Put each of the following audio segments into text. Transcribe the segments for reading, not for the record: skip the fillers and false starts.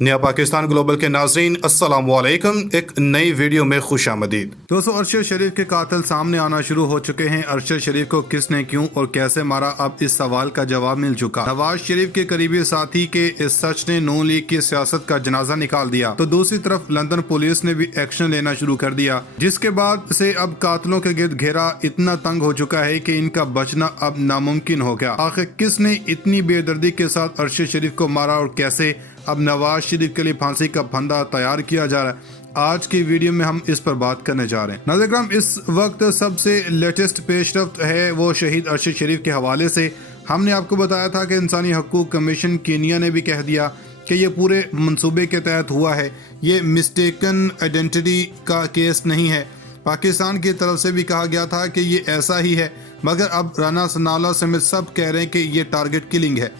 नया पाकिस्तान ग्लोबल के नाजरीन अस्सलाम वालेकुम। एक नई वीडियो में खुश आमदीद। दोस्तों, अरशद शरीफ के कातिल सामने आना शुरू हो चुके हैं। अरशद शरीफ को किसने क्यों और कैसे मारा, अब इस सवाल का जवाब मिल चुका। नवाज शरीफ के करीबी साथी के इस सच ने नून लीग की सियासत का जनाजा निकाल दिया, तो दूसरी तरफ लंदन पुलिस ने भी एक्शन लेना शुरू कर दिया, जिसके बाद से अब कातिलों के गिर्द घेरा इतना तंग हो चुका है कि इनका बचना अब नामुमकिन हो गया। आखिर किसने इतनी बेदर्दी के साथ अरशद शरीफ को मारा और कैसे अब नवाज शरीफ के लिए फांसी का फंदा तैयार किया जा रहा है, आज की वीडियो में हम इस पर बात करने जा रहे हैं। नाज़रीन, इस वक्त सबसे लेटेस्ट पेशरफ्त है वो शहीद अरशद शरीफ के हवाले से। हमने आपको बताया था कि इंसानी हकूक कमीशन कीनिया ने भी कह दिया कि ये पूरे मंसूबे के तहत हुआ है, ये मिस्टेकन आइडेंटिटी का केस नहीं है। पाकिस्तान की तरफ से भी कहा गया था कि ये ऐसा ही है, मगर अब राना सनाउल्लाह समेत सब कह रहे हैं कि ये टारगेट किलिंग है।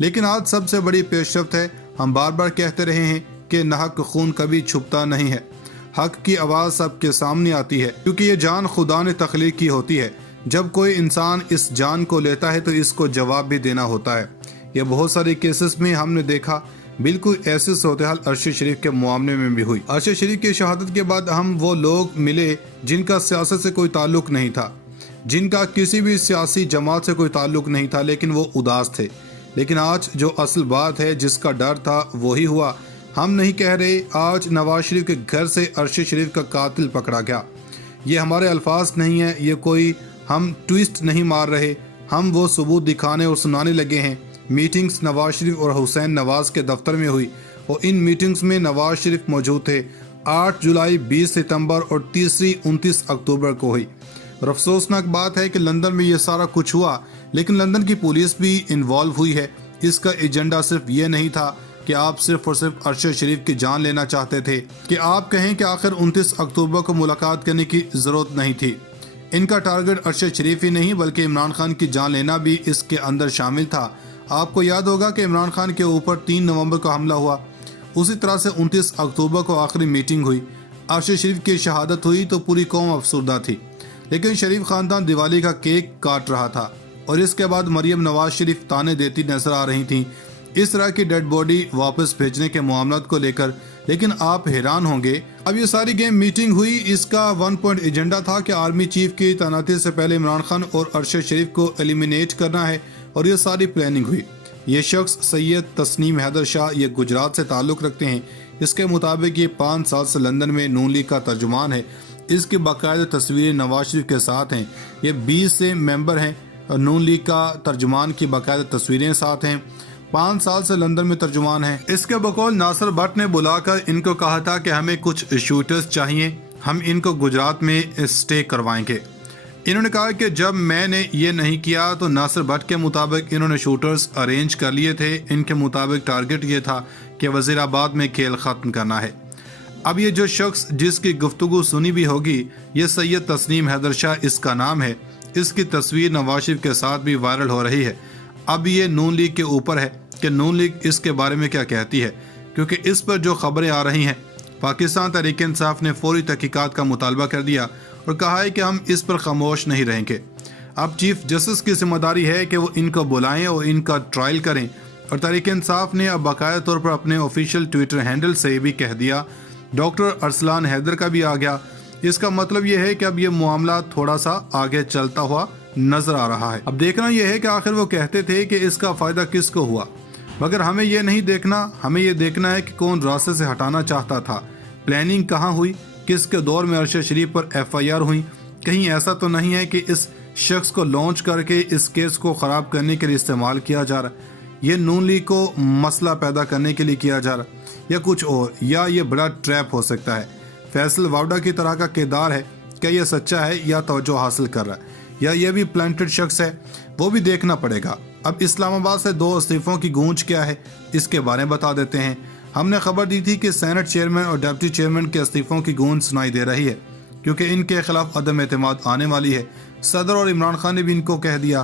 लेकिन आज सबसे बड़ी पेशरफ्त है, हम बार बार कहते रहे हैं कि नाहक खून कभी छुपता नहीं है। हक की आवाज़ सबके सामने आती है, क्योंकि ये जान खुदा ने तख्लीक की होती है। जब कोई इंसान इस जान को लेता है तो इसको जवाब भी देना होता है। ये बहुत सारे केसेस में हमने देखा। बिल्कुल ऐसी सूरत-ए-हाल अरशद शरीफ के मामले में भी हुई। अरशद शरीफ की शहादत के बाद हम वो लोग मिले जिनका सियासत से कोई ताल्लुक नहीं था, जिनका किसी भी सियासी जमात से कोई ताल्लुक नहीं था, लेकिन वो उदास थे। लेकिन आज जो असल बात है, जिसका डर था वही हुआ। हम नहीं कह रहे आज नवाज शरीफ के घर से अरशद शरीफ का कातिल पकड़ा गया। ये हमारे अल्फाज नहीं है, ये कोई हम ट्विस्ट नहीं मार रहे, हम वो सबूत दिखाने और सुनाने लगे हैं। मीटिंग्स नवाज शरीफ और हुसैन नवाज के दफ्तर में हुई और इन मीटिंग्स में नवाज शरीफ मौजूद थे। 8 जुलाई, 20 सितंबर और तीसरी 29 अक्टूबर को हुई। और अफसोसनाक बात है कि लंदन में ये सारा कुछ हुआ, लेकिन लंदन की पुलिस भी इन्वॉल्व हुई है। इसका एजेंडा सिर्फ ये नहीं था कि आप सिर्फ और सिर्फ अरशद शरीफ की जान लेना चाहते थे, कि आप कहें कि आखिर 29 अक्टूबर को मुलाकात करने की ज़रूरत नहीं थी। इनका टारगेट अरशद शरीफ ही नहीं बल्कि इमरान खान की जान लेना भी इसके अंदर शामिल था। आपको याद होगा कि इमरान खान के ऊपर 3 नवंबर को हमला हुआ, उसी तरह से 29 अक्टूबर को आखिरी मीटिंग हुई। अरशद शरीफ की शहादत हुई तो पूरी कौम अफसरदा थी, लेकिन शरीफ खानदान दिवाली का केक काट रहा था और इसके बाद मरियम नवाज शरीफ ताने देती नजर आ रही थीं इस तरह की डेड बॉडी वापस भेजने के मामलात को लेकर। लेकिन आप हैरान होंगे, अब ये सारी गेम मीटिंग हुई, इसका 1 पॉइंट एजेंडा था कि आर्मी चीफ की तैनाती से पहले इमरान खान और अरशद शरीफ को एलिमिनेट करना है, और ये सारी प्लानिंग हुई। ये शख्स सैयद तस्नीम हैदर शाह, ये गुजरात से ताल्लुक़ रखते हैं। इसके मुताबिक ये 5 साल से लंदन में नून लीग का तर्जुमान है। इसकी बाकायदा तस्वीरें नवाज शरीफ के साथ हैं। ये 20 से मेंबर हैं और नून लीग का तर्जुमान की बाकायदा तस्वीरें साथ हैं। 5 साल से लंदन में तर्जुमान है। इसके बकौल नासिर भट्ट ने बुलाकर इनको कहा था कि हमें कुछ शूटर्स चाहिए, हम इनको गुजरात में स्टे करवाएंगे। इन्होंने कहा कि जब मैंने ये नहीं किया तो नासिर भट्ट के मुताबिक इन्होंने शूटर्स अरेंज कर लिए थे। इनके मुताबिक टारगेट ये था कि वज़ीराबाद में खेल ख़त्म करना है। अब ये जो शख्स जिसकी गुफ्तगू सुनी भी होगी, ये सैयद तस्नीम हैदर शाह इसका नाम है। इसकी तस्वीर नवाज शरीफ के साथ भी वायरल हो रही है। अब ये नून लीग के ऊपर है कि नून लीग इसके बारे में क्या कहती है, क्योंकि इस पर जो खबरें आ रही हैं, पाकिस्तान तहरीक इंसाफ ने फौरी तहकीकात का मुतालबा कर दिया और कहा है कि हम इस पर खामोश नहीं रहेंगे। अब चीफ जस्टिस की जिम्मेदारी है कि वो इनको बुलाएं और इनका ट्रायल करें। और तहरीक इंसाफ ने अब बाकायदा तौर पर अपने ऑफिशियल ट्विटर हैंडल से भी कह दिया। डॉक्टर अरसलान हैदर का भी आ गया। इसका मतलब यह है कि अब ये मामला थोड़ा सा आगे चलता हुआ नजर आ रहा है। अब देखना यह है कि आखिर वो कहते थे कि इसका फायदा किसको हुआ, मगर हमें ये नहीं देखना, हमें ये देखना है कि कौन रास्ते से हटाना चाहता था। प्लानिंग कहाँ हुई, किसके दौर में अरशद शरीफ पर FIR हुई। कहीं ऐसा तो नहीं है कि इस शख्स को लॉन्च करके इस केस को ख़राब करने के लिए इस्तेमाल किया जा रहा है, ये नून लीग को मसला पैदा करने के लिए किया जा रहा है, या कुछ और, या ये बड़ा ट्रैप हो सकता है। फैसल वावड़ा की तरह का किरदार है, क्या ये सच्चा है या तवज्जो हासिल कर रहा है, या ये भी प्लांटेड शख्स है, वो भी देखना पड़ेगा। अब इस्लामाबाद से 2 इस्तीफों की गूंज क्या है, इसके बारे में बता देते हैं। हमने खबर दी थी कि सेनेट चेयरमैन और डिप्टी चेयरमैन के इस्तीफों की गूंज सुनाई दे रही है, क्योंकि इनके खिलाफ अदम एतमाद आने वाली है। सदर और इमरान खान ने भी इनको कह दिया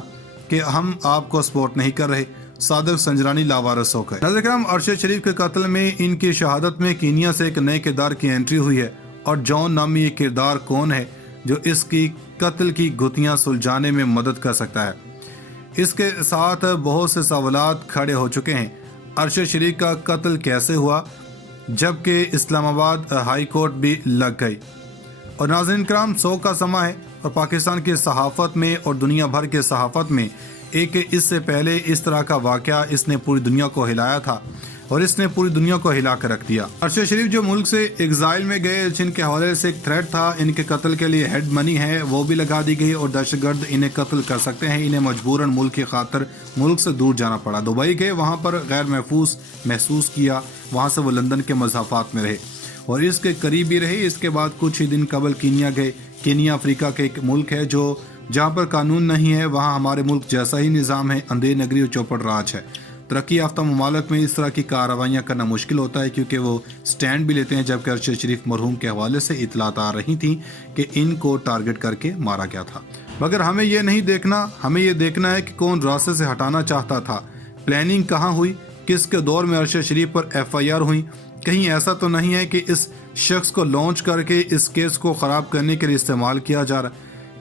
कि हम आपको सपोर्ट नहीं कर रहे। सादिक संजरानी लावारिस हो गए। नाज़रीन, अरशद शरीफ के कत्ल में इनकी शहादत में कीनिया से एक नए किरदार की एंट्री हुई है। और जॉन नामी ये किरदार कौन है जो इसकी कत्ल की गुत्थियां सुलझाने में मदद कर सकता है। इसके साथ बहुत से सवालात खड़े हो चुके हैं। अरशद शरीफ का कत्ल कैसे हुआ जबकि इस्लामाबाद हाई कोर्ट भी लग गई। और नाज़रीन कराम, 100 का समा है और पाकिस्तान की सहाफ़त में और दुनिया भर के सहाफ़त में एक इससे पहले इस तरह का वाक़या इसने पूरी दुनिया को हिलाया था और इसने पूरी दुनिया को हिला कर रख दिया। अरशद शरीफ जो मुल्क से एग्जाइल में गए, जिनके हवाले से एक थ्रेट था, इनके कत्ल के लिए हेड मनी है वो भी लगा दी गई और दहशतगर्द इन्हें कत्ल कर सकते हैं। इन्हें मजबूरन मुल्क की खातर मुल्क से दूर जाना पड़ा। दुबई गए, वहाँ पर गैर महफूज महसूस किया, वहाँ से वो लंदन के मज़ाफ़ात में रहे और इसके करीब भी रहे। इसके बाद कुछ ही दिन कबल कीनिया गए। कीनिया अफ्रीका के एक मुल्क है जो जहाँ पर कानून नहीं है, वहाँ हमारे मुल्क जैसा ही निज़ाम है, अंधेर नगरी और चौपट राज है। तरक्की याफ्ता ममालिक में इस तरह की कार्रवाइयाँ करना मुश्किल होता है क्योंकि वो स्टैंड भी लेते हैं। जबकि अरशद शरीफ मरहूम के हवाले से इतलात आ रही थी कि इनको टारगेट करके मारा गया था। मगर हमें ये नहीं देखना, हमें ये देखना है कि कौन रास्ते से हटाना चाहता था, प्लानिंग कहाँ हुई, किसके दौर में अरशद शरीफ पर FIR हुई। कहीं ऐसा तो नहीं है कि इस शख्स को लॉन्च करके इस केस को ख़राब करने के लिए इस्तेमाल किया जा रहा,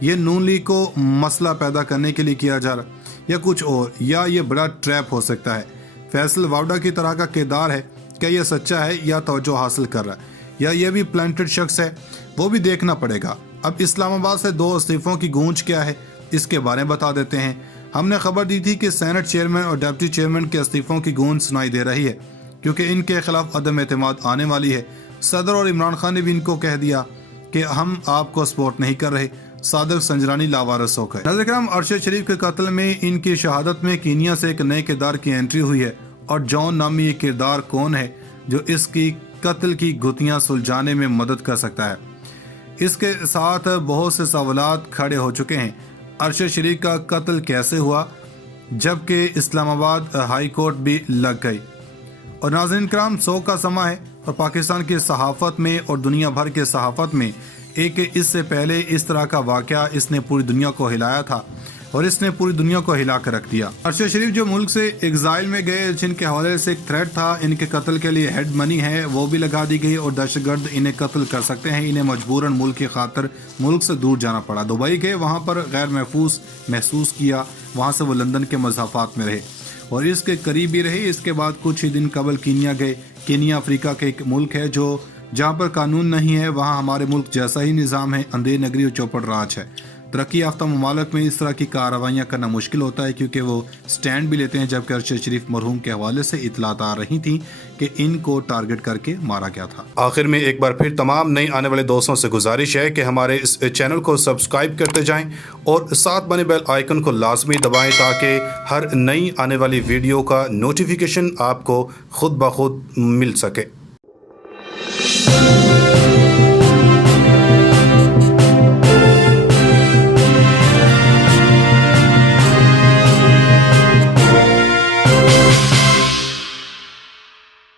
ये नून लीग को मसला पैदा करने के लिए किया जा रहा, या कुछ और, या ये बड़ा ट्रैप हो सकता है। फैसल वावड़ा की तरह का किरदार है, क्या ये सच्चा है या तवज्जो हासिल कर रहा है, या ये भी प्लांटेड शख्स है, वो भी देखना पड़ेगा। अब इस्लामाबाद से 2 इस्तीफ़ों की गूंज क्या है, इसके बारे में बता देते हैं। हमने खबर दी थी कि सेनेट चेयरमैन और डिप्टी चेयरमैन के इस्तीफ़ों की गूंज सुनाई दे रही है क्योंकि इनके खिलाफ अदम एतमाद आने वाली है। सदर और इमरान खान ने भी इनको कह दिया कि हम आपको सपोर्ट नहीं कर रहे। सादिक संजरानी लावारिस हो गए। नाज़रीन कराम, अरशद शरीफ के कत्ल में इनकी शहादत में कीनिया से एक नए किरदार की एंट्री हुई है। और जॉन नामी ये किरदार कौन है जो इसकी कत्ल की गुत्थियां सुलझाने में मदद कर सकता है। इसके साथ बहुत से सवालात खड़े हो चुके हैं। अरशद शरीफ का कत्ल कैसे हुआ जबकि इस्लामाबाद हाई कोर्ट भी लग गई। और नाज़रीन कराम, 100 का समा है और पाकिस्तान की सहाफ़त में और दुनिया भर के सहाफ़त में एक इससे पहले इस तरह का वाक़या इसने पूरी दुनिया को हिलाया था और इसने पूरी दुनिया को हिला कर रख दिया। अरशद शरीफ जो मुल्क से एग्जाइल में गए, जिनके हवाले से एक थ्रेट था, इनके कत्ल के लिए हेड मनी है वो भी लगा दी गई और दहशतगर्द इन्हें कत्ल कर सकते हैं। इन्हें मजबूरन मुल्क की खातर मुल्क से दूर जाना पड़ा। दुबई गए, वहाँ पर गैर महफूज महसूस किया, वहाँ से वो लंदन के मज़ाफ़ात में रहे और इसके करीब भी रहे। इसके बाद कुछ ही दिन कबल कीनिया गए। कीनिया अफ्रीका के एक मुल्क है जो जहाँ पर कानून नहीं है, वहाँ हमारे मुल्क जैसा ही निज़ाम है, अंधेर नगरी और चौपट राज है। तरक्की याफ्ता ममालिक में इस तरह की कार्रवाइयाँ करना मुश्किल होता है क्योंकि वो स्टैंड भी लेते हैं। जबकि अरशद शरीफ मरहूम के हवाले से इतलात आ रही थी कि इनको टारगेट करके मारा गया था। आखिर में एक बार फिर तमाम नए आने वाले दोस्तों से गुजारिश है कि हमारे इस चैनल को सब्सक्राइब करते जाएं और साथ बने बेल आइकन को लाजमी दबाएं ताकि हर नई आने वाली वीडियो का नोटिफिकेशन आपको खुद ब खुद मिल सके।